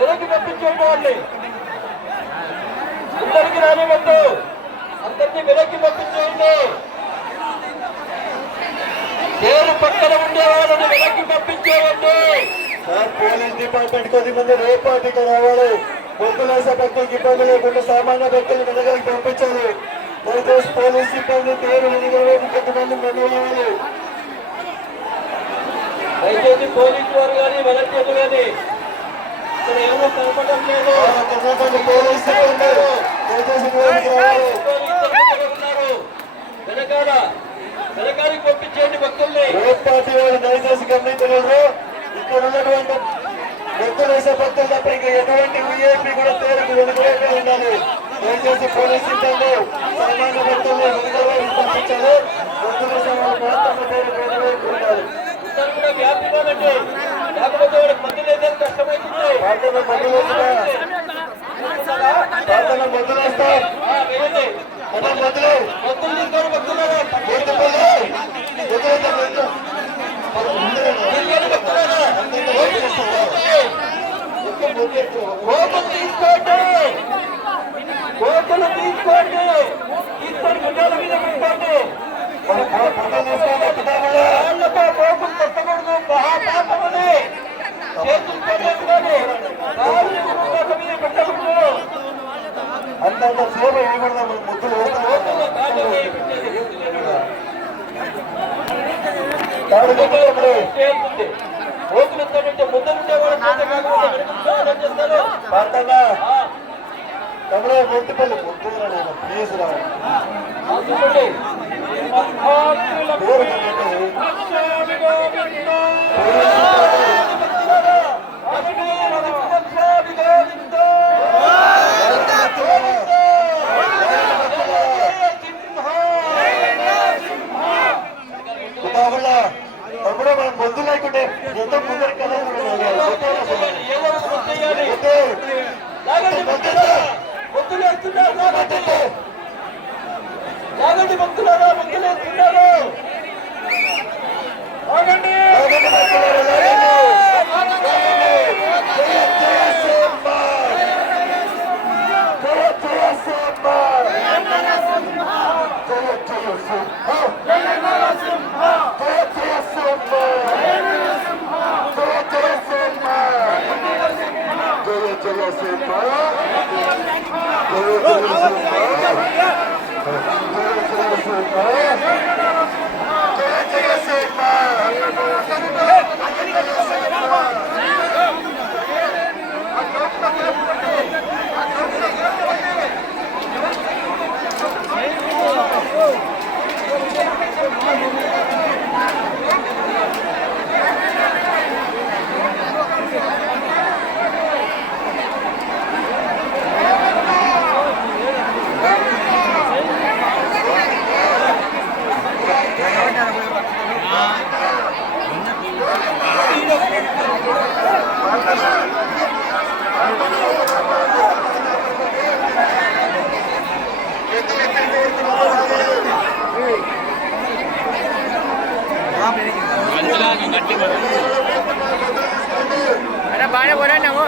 వెనక్కి పంపించేయండి వాళ్ళని. అందరికి రానివ్వద్దు, అందరినీ వెనక్కి పంపించేయండి. పేరు పక్కన ఉండే వాళ్ళని వెనక్కి పంపించేయండి. పోలీస్ డిపార్ట్మెంట్ కొద్దిమంది రేపాటికి రావాలి. పొద్దులేసే భక్తులకు ఇబ్బంది లేకుండా సామాన్య భక్తులు వెనకాలకు పంపించాలి. దయచేసి పోలీస్ సిబ్బంది పేరు కొంతమంది మెనవాలి. దయచేసి పోలీసు వారు కానీ వెనక్కి కానీ ఇక్కడ ఎవరో కనపడడం లేదు. పోలీస్ సిబ్బంది ఉన్నారు వెనకాల, వెనకాలకి పంపించేయండి భక్తుల్ని. రేపాటి వాళ్ళు దయచేసి గమనించగలరు. ఇక్కడ ఉన్నటువంటి పొద్దులేసే భక్తులు తప్ప ఇంకా ఎటువంటి విఐపి కూడా పేరుకు వెనుకలే ఉండాలి. దయచేసి పోలీస్ సిబ్బంది సామాన్య భక్తుల్ని వెనుకలు పంపించాలి. పొద్దులేసే వాళ్ళు మాత్రమే పేరు వెనుకలు ఉండాలి. కూడా వ్యాప్తి కాదండి, లేకపోతే వాళ్ళకి మందులు అయితే కష్టమైతుంది. మందులు వస్తాం మందులు తీసుకొని భక్తులారా కోతులు తీసుకోండి, కోతులు తీసుకోండి, తీసుకొని గుడ్డల మీద పెట్టుకోండి. వాళ్ళతో కోపులు కొట్టకూడదు, మహాపాపమని. చేతులు పెట్టేసుకొని కాళ్ళు గుడ్డల మీద పెట్టకూడదు. అంత సేవ ఏమన్నా ముద్దులు ఓట్లు ఇస్తాడంటే ముందు ఉండేవాడు చేస్తారు. తమిళ మొట్టిపల్లి ముద్దు ప్లీజ్ రా తమ్ముడు మనం ముందు లేకుంటే ఎంతో ముందరి కదా. ఆగండి భక్తులారా, భక్తులేస్తున్నారు. ఆగండి अरे बारे बोला ना वो